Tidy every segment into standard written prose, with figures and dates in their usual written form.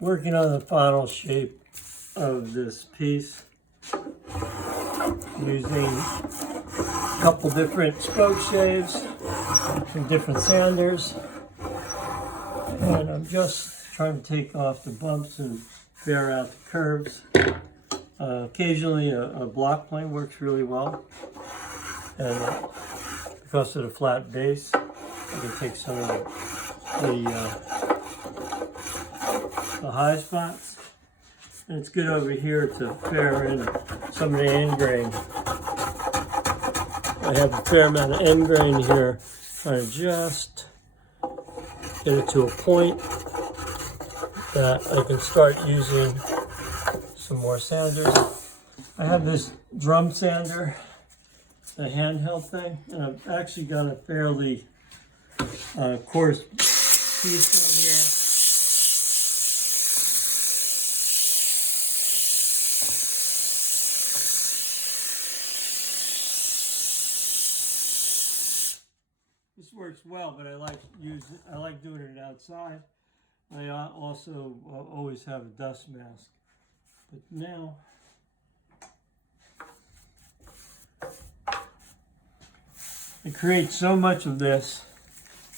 Working on the final shape of this piece using a couple different spoke shaves, some different sanders, and I'm just trying to take off the bumps and fair out the curves. Occasionally a block plane works really well, and because of the flat base I can take some of the high spots, and it's good over here to fair in some of the end grain. I have a fair amount of end grain here, trying to just get it to a point that I can start using some more sanders. I have this drum sander, the handheld thing, and I've actually got a fairly coarse piece down here. This works well, but I like doing it outside. I also always have a dust mask. But now, I create so much of this,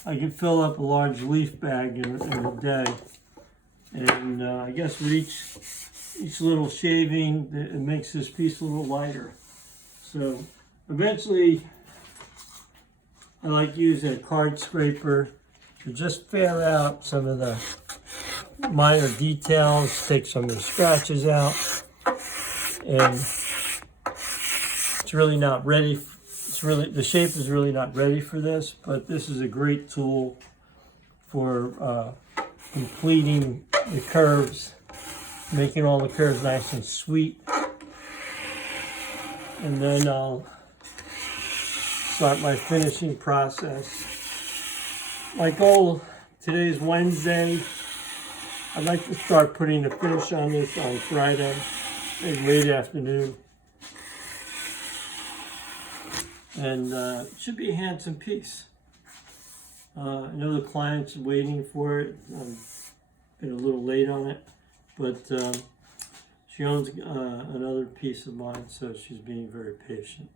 I can fill up a large leaf bag in a day. And I guess with each little shaving, it makes this piece a little lighter. So eventually, I like using a card scraper to just fair out some of the minor details, take some of the scratches out, and it's really not ready. The shape is really not ready for this, but this is a great tool for completing the curves, making all the curves nice and sweet. And then I'll start my finishing process. My goal, today's Wednesday, I'd like to start putting a finish on this on Friday, maybe late afternoon. And it should be a handsome piece. I know the client's waiting for it. I've been a little late on it, but she owns another piece of mine, so she's being very patient.